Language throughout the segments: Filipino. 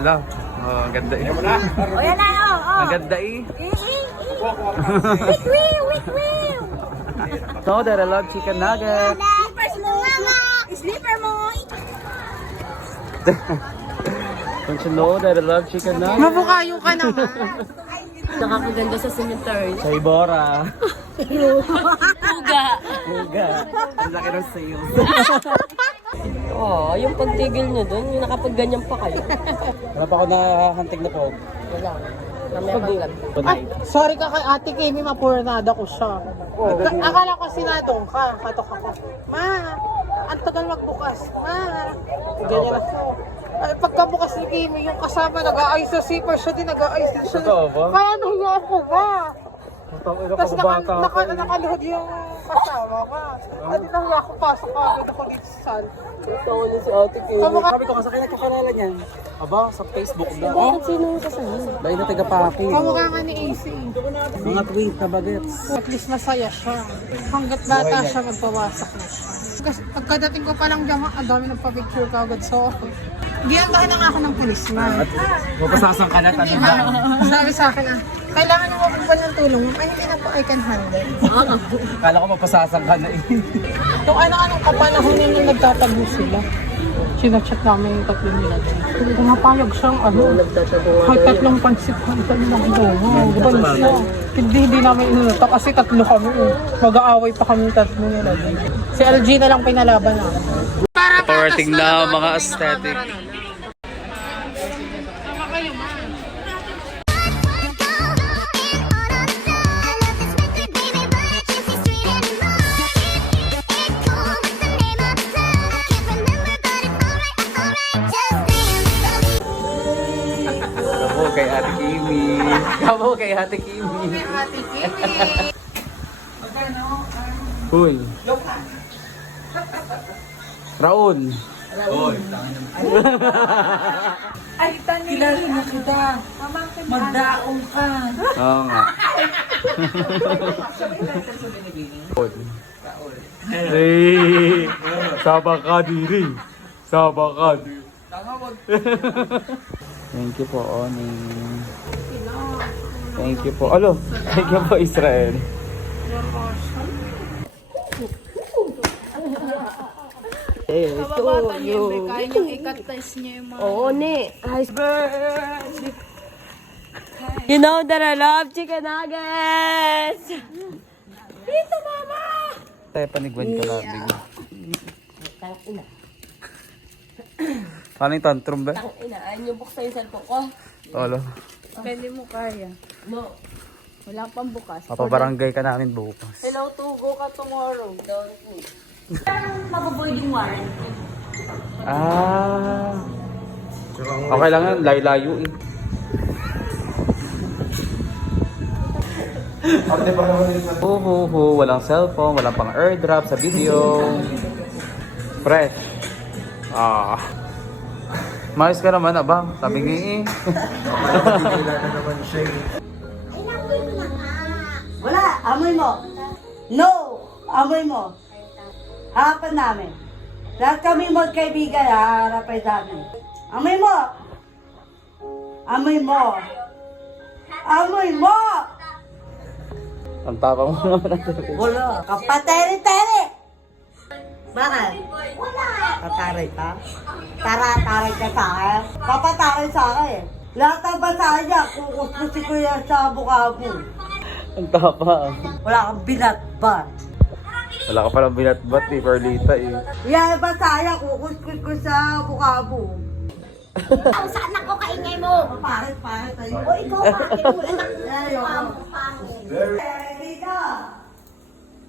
Wala. Oh, ang ganda eh. O yan na, Ang ganda eh. Wik-wik! No, that I love chicken nuggets. Slippers mo! Slipper mo! Don't you know that I love chicken nuggets? Mabukayo ka naman. Nakakaganda sa cemetery. Sa Ibora. Puga! Puga. Ang laki ng sales. Oo, yung pagtigil nyo dun, yung nakapagganyan pa kayo. Wala pa ako nahantig na po. Wala. Namaya Ay, sorry ka kay Ate Kimi, mapurnada ko siya. Akala ko sinatong ka. Katok ako. Ma, ang tagal magbukas. Ma, ganyan ako. Ay, pagkabukas ni Kimi, yung kasama nag-aayos sa zipper siya din, nag-aayos din siya. Totoo ba? Kaya nahiya ako ba? Tapos nakaluhod yung kasama ka. At nahiya ako, pasok ka agad ako dito sa sal. Tawa niya si Ate Kim. Sabi ko kasi nagkakalala niyan. Aba, sa Facebook na. Bakit sino yung kasama? Dahil na taga-paki. Kamukha nga ni AC. Mga tweet na bagets. At least masaya siya. Hanggat bata siya, magpawasak na siya. Kasi pagkadating ko pa lang dyan, ang dami nagpa-picture ka agad. So, diyandahan na nga ako ng policeman. Mapasasang ka na Hindi ba? Sabi sa akin, kailangan mo magpapal ng tulong. Ay, hindi na po I can handle. Kala ko mapasasang ka na eh. Yung ano-anong kapanahon nung nagtatago sila. Sinachat namin yung tatlo nila dyan. Pumapayag siyang kahit tatlong pansit kami ng bansa. Hindi namin inunuta kasi tatlo kami. Mag-aaway pa kami tatlo nila dyan. Si LG na lang pinalaban namin. Supporting na mga aesthetic. Kamo kay Ate Kimi. Kamo kay Ate Kimi. Ate Kimi! Uy. Raon. Ay, kilala na kita. Magdaong ka. Oo nga. Hey, sabakad diri. Sabakad. Thank you po, Oni. Thank you po. Alo, thank you po, Israel. Kababata niya, kaya niyang ikat-test niya yung mga... Oo, ni. Iceberg! You know that I love chicken nuggets! Dito, mama! Tayo panigwan ka labing. Tangina. Paano yung tantrum ba? Tangina. Ayaw niyo buksan yung cellphone ko. Olo, Pwede mo kaya. No. Wala pang bukas. papabarangay ka namin bukas. Hello, Tugo ka tomorrow. Don't need. Mag-avoiding warrant. Ah. Okay lang yan, layo-layo eh. Walang cellphone, walang pang airdrop sa video. Fresh. Ah. Mayos ka naman, abang. Sabi nga eh. Wala, amoy mo. No, amoy mo. Harapan namin. Lahat kami magkaibigan, harapan namin. Amoy mo. Amoy mo. Amoy mo. Ang tapang mo naman. Wala. Kapateri-teri. Bakit? Kataray ka? Tara-taray ka sa akin? Papataray sa akin. Lahat ng basahin niya, kukuskusin ko yan sa buka-bu. Ang tapang. Wala kang binatbat. Wala ka palang binatbat eh, Perlita eh. Yan ang basahin, kukuskus ko sa buka-bu. Saan ako kaingay mo? Parit-parit tayo. O ikaw, bakit mo anak mo? Dito!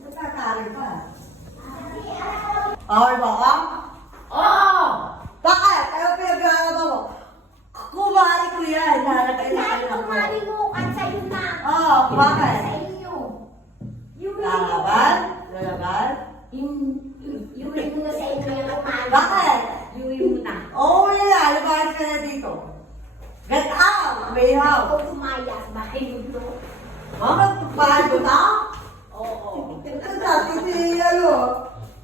Nagtataray ka. Okay ba ka? Oo! Bakit? Ano pinag-aalala mo? Kumari ko yan. Nalagay ako. Marilukan sa'yo na. Oo, bakit? Sa inyo. Lalaban? Lalaban? Yuwi mo na sa inyo yung kumali. Bakit? Yuwi mo na. Oo, wala. Labas ka na dito. Get out! May house. Ikaw sumaya sa bahay mo to. Bakit? Bahay ko na? Oo. Ito dati si,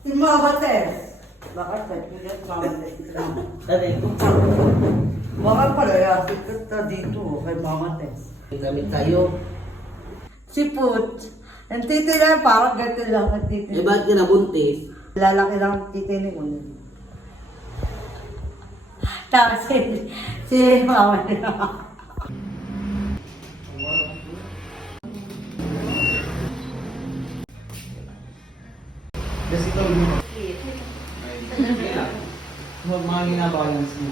si Mama Tess. Bakit nagpigat mama Dali, mga palaya, sikat na dito kay Mama Tess. Gamit tayo. Si Put, ang titi na parang ganito lang ang titi. Eh, ba't ka nabuntis? Lalaki lang ang titi ni Uno. Tapos si Mama nila. Kasi ito, mga ginabalance mo.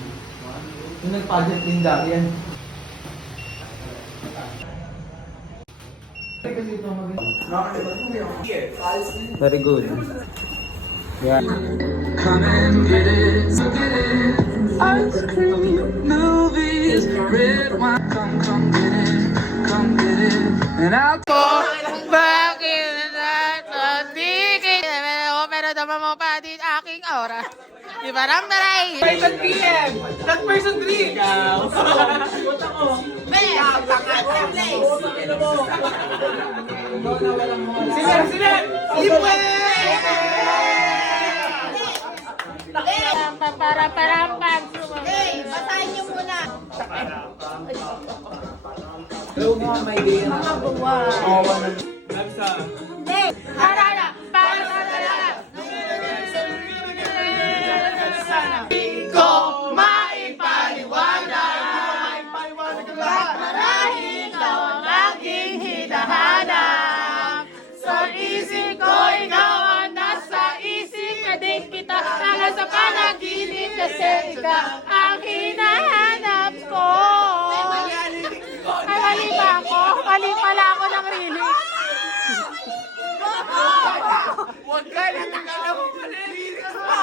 Yung nag-pageant din dati yan. Very good. Yeah. Come and get it, ice cream, movies, red wine. Come get it, come get it. And I'll Bakit natigil? Pero naman mo pa din aking oras. Di ba ram taray? Person 3M! That person 3! Ikaw! Puta ko! Siner! Siner! Libre! Para. Hey, basahin niyo muna. Hello mga may day. Mga buwa. Ko maipaliwanag marahil ikaw ang aking hinahanap. Sa isip ko, ikaw ang nasa isip na din kita. Tala sa panaginip kasi ikaw ang hinahanap ko. Ay, mali ba ako? Mali pala ako ng lyrics. Huwag ka na alam mo pa na lyrics mo!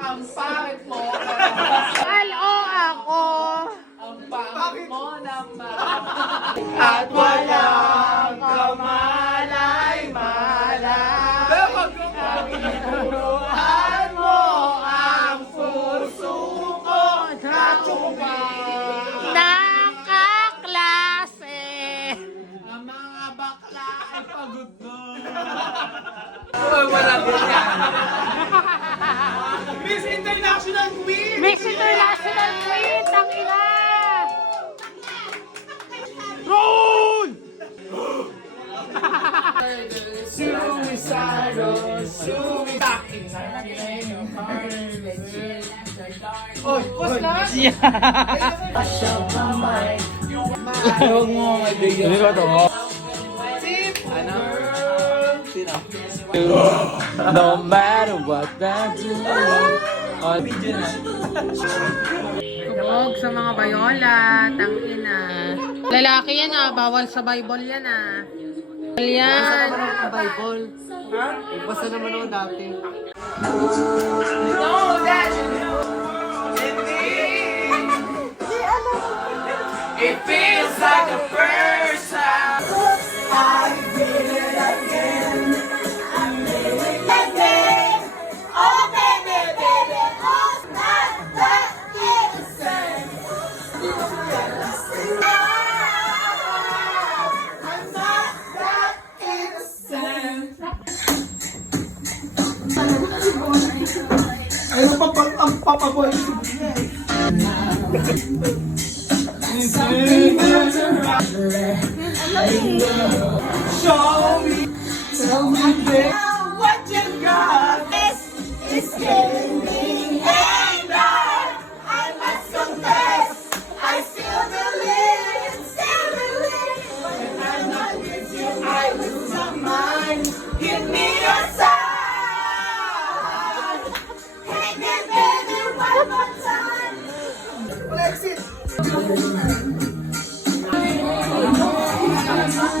Ang pangit mo! Al-o ako. Ang pangit mo naman! At walang kamalay-malay ang inunuan mo ang puso ko na Nakaklase. ang mga bakla ay pagod na. Oh, wala din yan. Miss International Queen! Miss International Queen, ang ina! Suicidal, Oy, boss na! Huwag mo mag-idea. Hindi ba ito? No matter what I do. Video na. Kubog sa mga bayola, tangina. Lalaki yan bawal sa Bible yan Yan. Bible. Ha? Basta naman ako dati. It feels like the first time. I did it again. I did it again. Oh baby, baby, oh not that innocent. I'm not that innocent. Ano pa pang ang papaboy niya eh. Show me, tell me, babe, what you got. It's getting me anger. I must confess, I still believe. When I'm not with you, I lose my mind. Give me your side. Hit me, baby, one more time. Exit.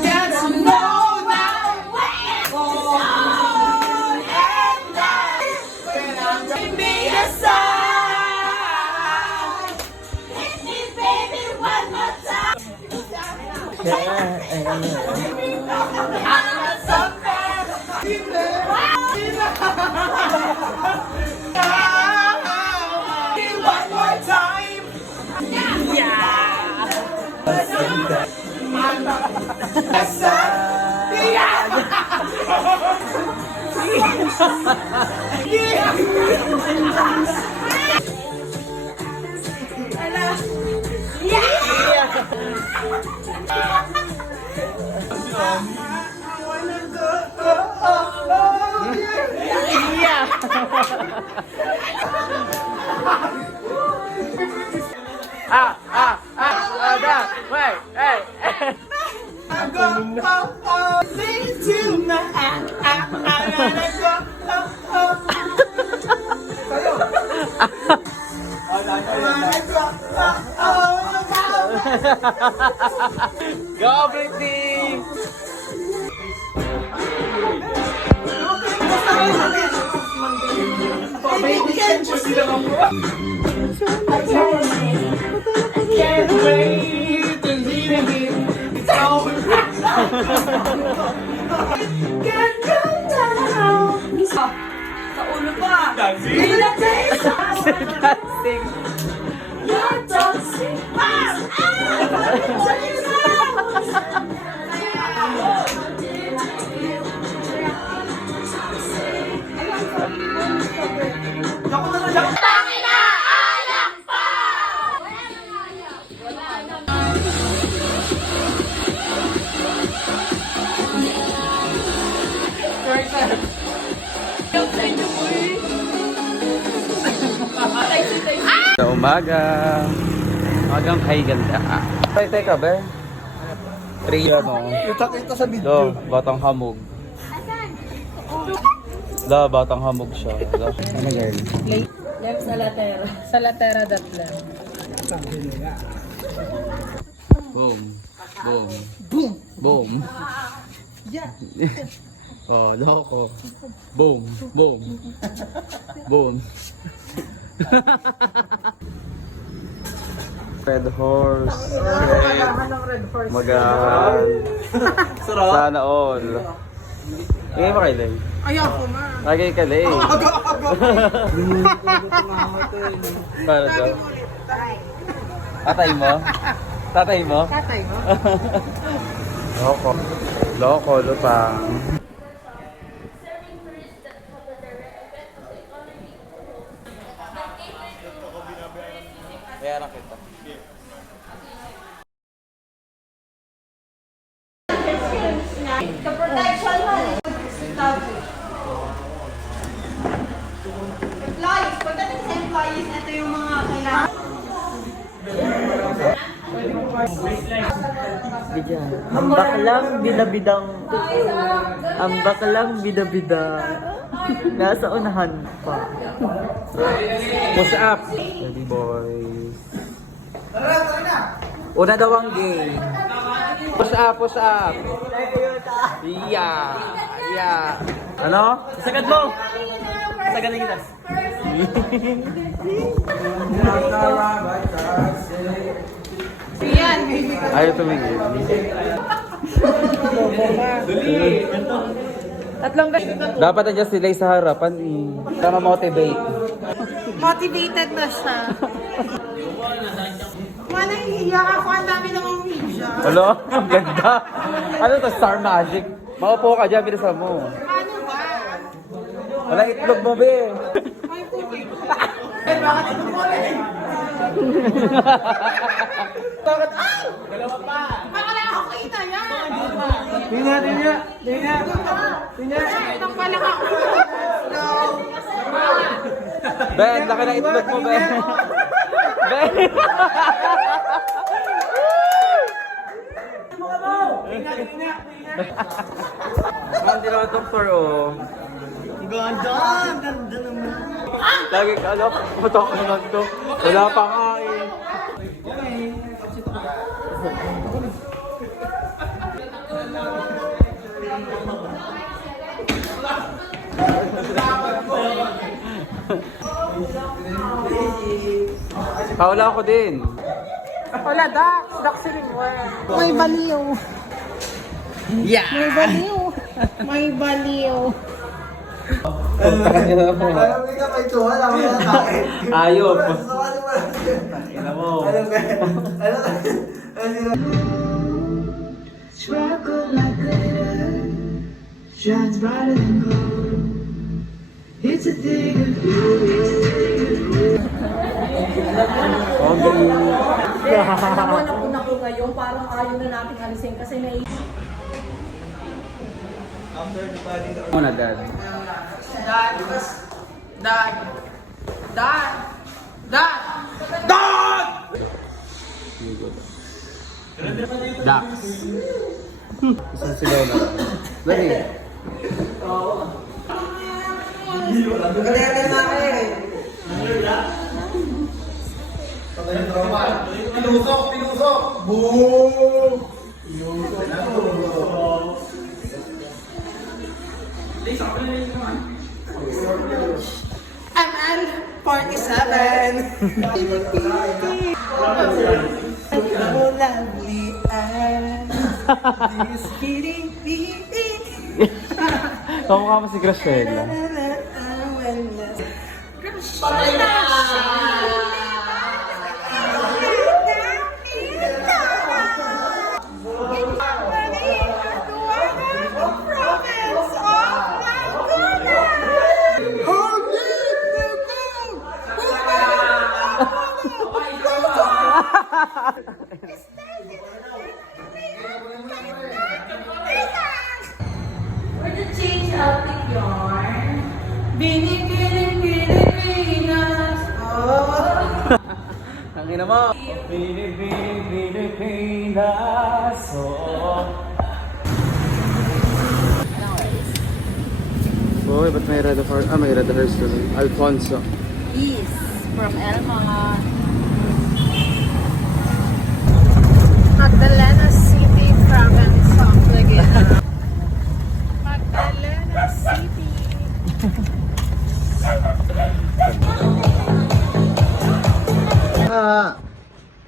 Get to know that way on and night. When I'm gonna be aside. Hit me, baby, one more time. I'm so bad. One more time. Yeah. Wait, hey, hey. Go, Britney! Sa umaga. Umagang kay ganda. Ay, teka, be. 3 mo. Ito sa Do, batang hamog. Da, batang hamog siya. Da. Ano, girl? Left sa latera. Sa Latera Datlan. Boom. Boom. Boom. Boom. Oh, loko. Boom. Boom. Boom. Red horse. Okay. Magahan. Sana all. Ingay mo kay Lay. Ayoko ma. Lagay ka, Lay. Para daw. Tatay mo? Tatay mo? Tatay mo. Loko. Loko, lupang. Kaya kita. Employees, pagdating sa employees, ito yung mga kailangan. Ang baklang binabidang ang baklang bidabida nasa unahan pa. Push up. Ready, boys. Una daw ang game. Push up, push up. Yeah. Yeah. Ano? Sagad mo. Sagad kita. Ayaw tumingin. Tatlong Dapat nandiyan sila sa harapan eh. Para motivate. motivated na siya. Mana iiyak ako, ang dami namang media. Ano? Ang ganda. Ano to? Star Magic. Maupo ka dyan, bilisan mo. Ano ba? Wala itlog mo, be. May puti. Bakala ako kita yan. Tingnan, tingnan. Tingnan. Itong pala ako. Ben, laki na itlog mo, Ben. Ben. Hindi naman doktor, oh. Ganda! Ganda naman. Lagi ka, ano? Putok naman to. Wala pa nga eh. Paula ako din. Wala, Dax. Dax Silingwer. May baliw. Yeah! May baliw. May baliw. Punta ka nila po. Alam mo ka may tuwa lang ako na tayo. Ayop. Ina mo. Alam ka. Alam ka. shines brighter than gold. It's a thing of beauty. Naman ako ngayon, parang ayaw na natin alisin kasi may... Muna, Dad. Dax. Isang sigaw na. Dali. ML 47. Oh, lovely eyes. This beating, beating. Kamukha mo si Graciela. We're the change outfit yarn. Pilipinas. Oh. Tangina mo. Pilipinas. Uy, ba't may red heart? Ah, may red hearts doon. Alfonso. Yes, from Elma. Magdalena City province of Laguna. Magdalena City.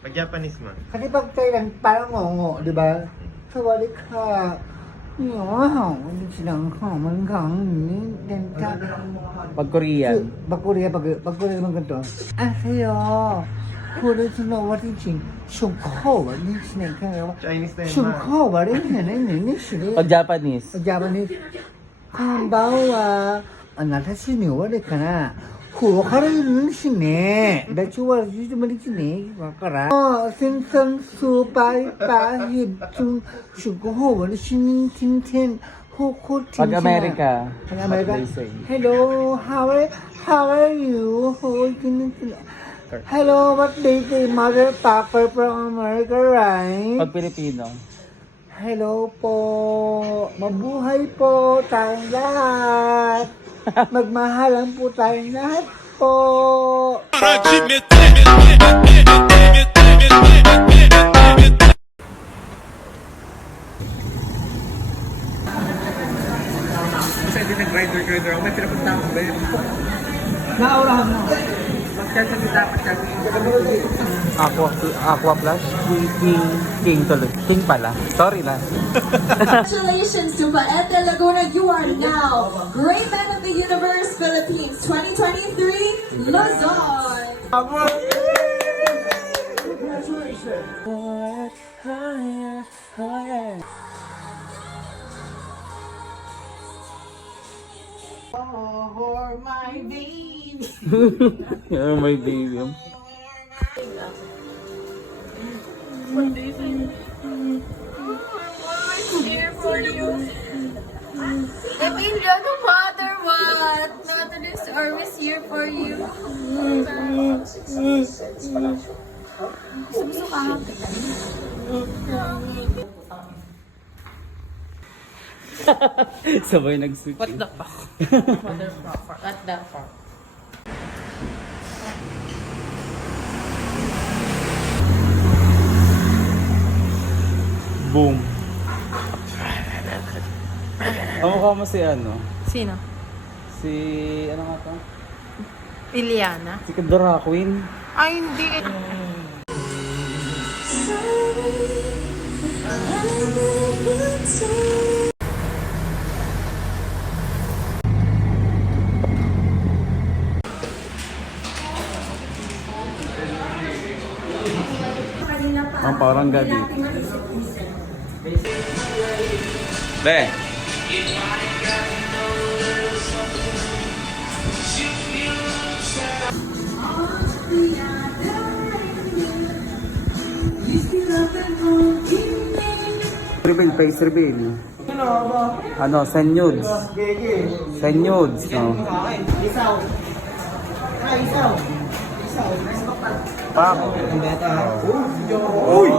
Pag-Japanese mo. Kasi pag Thailand, parang ngongo, di ba? Sawali ka. Wow, hindi silang man kang then ka. Pag Korean. Pag Korea naman ganito. Asayo. Korea sa nawatin ching. Shungko ba? Hindi sinagkakawa. Chinese na yun, ma. Shungko ba rin? Hindi sila. Pag Japanese. Pag Japanese. Kambawa. Anatashi ni wale ka na. Kuro ka rin nun sine. Dachi wala siya mali sine. Wakara. Sinsan supay pahid chung shungko wala sinin tintin. Hoko tintin. Pag Amerika. Pag Amerika. What they say. Hello, how are you? Hello, what they say? Mother Papa from America, right? Pag Pilipino. Hello po. Mabuhay po tayong lahat. Magmahalan po tayong lahat po. Kasi hindi nag-grinder ako. May pinapunta ako ba yun? Naurahan mo. Aqua Plus? King tuloy. King pala. Sorry na. Congratulations to Paete Laguna. You are now Great Man of the Universe Philippines 2023 Luzon. Oh, my baby. Oh my baby. Emilia, no matter what, nothing is always here for you. Gusto ka? Sabay nagsuki. What the fuck? Motherfucker. What the fuck? Boom. Kamukha mo si ano? Sino? Si... ano nga to? Iliana? Si Dora Queen. Ay, hindi. Ang parang gabi. Be. Reveal, face reveal. Ano, send nudes. Send nudes, no? Pak. Uy!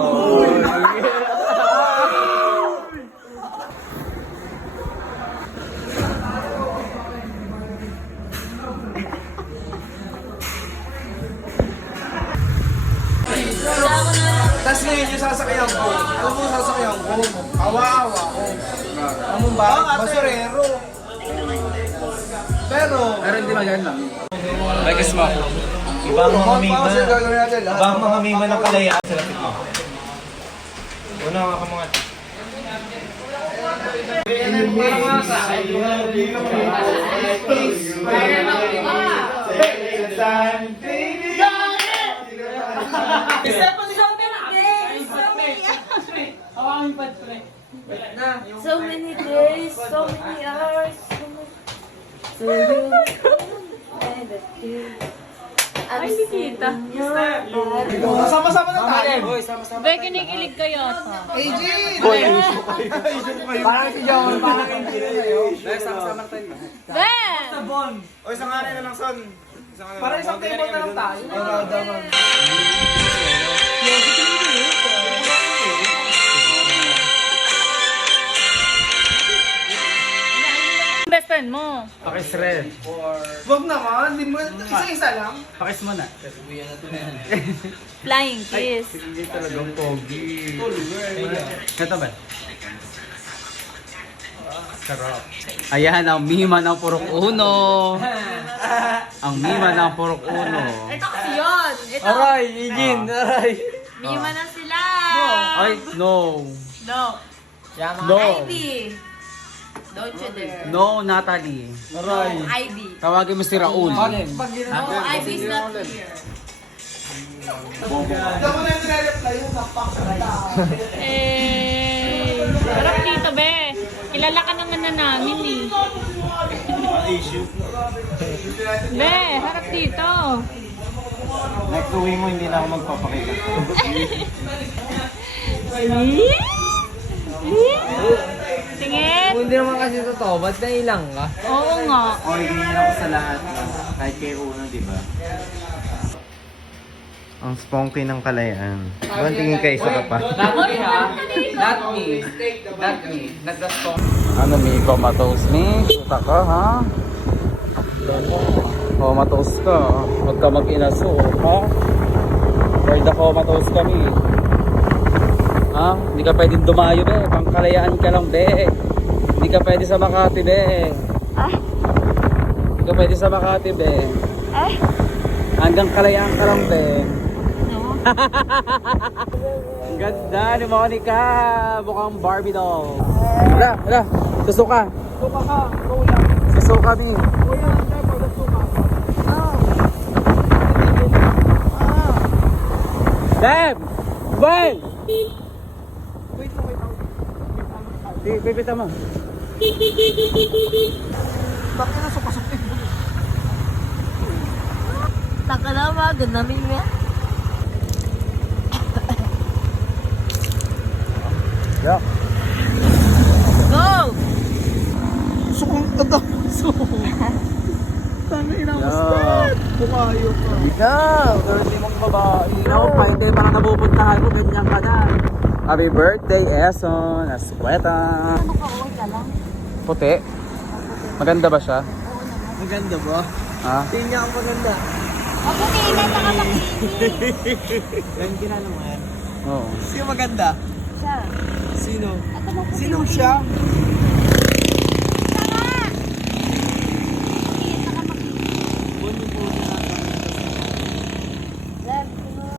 Tapos ngayon yung sasakyan ko. Alam mo yung sasakyan ko? Awa-awa ko. Alam ba? Basurero. Pero hindi maganda. Like a smoke. ibang mga mima. Ibang mga mima ng kalayaan sa lapit mo. Una nga ka mga. So many days, so many hours, so Ay, hindi kita. Sama-sama na tayo. Be, kinikilig kayo. Parang si John. Parang hindi na yun. Sama-sama tayo. Be! O isang nga na lang, son. Parang isang table na lang tayo. Best friend mo. Pakis red. Wag naman. Isa-isa lang. Pakis mo na. Flying kiss. Hindi talagang pogi. Ito ba? Sarap. Ayan, ang mima ng purok uno. Ang mima ng purok uno. Ito kasi yun. Ito. Aray, Igin, aray. Mima na sila. Ay, no. No. No. Ivy. Don't you dare. No, Natalie. No, Ivy. Tawagin mo si Raul. No, Ivy's not here. Ako na yung nire-reply yung Eh, harap dito, be. Kilala ka naman na namin, eh. Be, harap dito. Next uwi mo, hindi na ako magpapakita. Tingin. Hindi naman kasi totoo, ba't nailang ka? Oo nga. O, ganyan ako sa lahat. Kahit kay Uno, di ba? Ang spunky ng kalayaan. Diba ang tingin kayo sa pa? Not me, ha? Not me. Not me. Not the song. Ano, may comatose me? Suta ka, ha? Comatose ka. Huwag ka mag-inaso, ha? For the comatose kami. Ha? Hindi ka pwedeng dumayo, be. Pangkalayaan ka lang, be. Hindi ka pwede sa Makati, be. Hindi ka pwede sa Makati, be. Hanggang kalayaan ka lang, be. Ang ganda ni Monica. Mukhang Barbie doll. Hala. Susuka. Suka ka. Kuya. Susuka din. Kuya, hindi pa. Suka. Deb! Ben! Wait. Di, pipita mo. Bakit na suka-suka? Taka na ba? Ganda namin. Yeah. Go! Sukong tada. Tanay na ako start. Bukayo ka. Ikaw, dirty mong babae. Ikaw, pa hindi parang napupuntahan mo, ganyan ka na. Happy birthday, Eson. Askweta. Ano ka, uwi ka lang? Puti. Maganda ba siya? Maganda ba? Ha? Tingin niya ang maganda. Ako tingnan na kapatid. Ganyan ka na naman. Oo. Sino maganda? Siya. Sino? Ito mo Sino siya?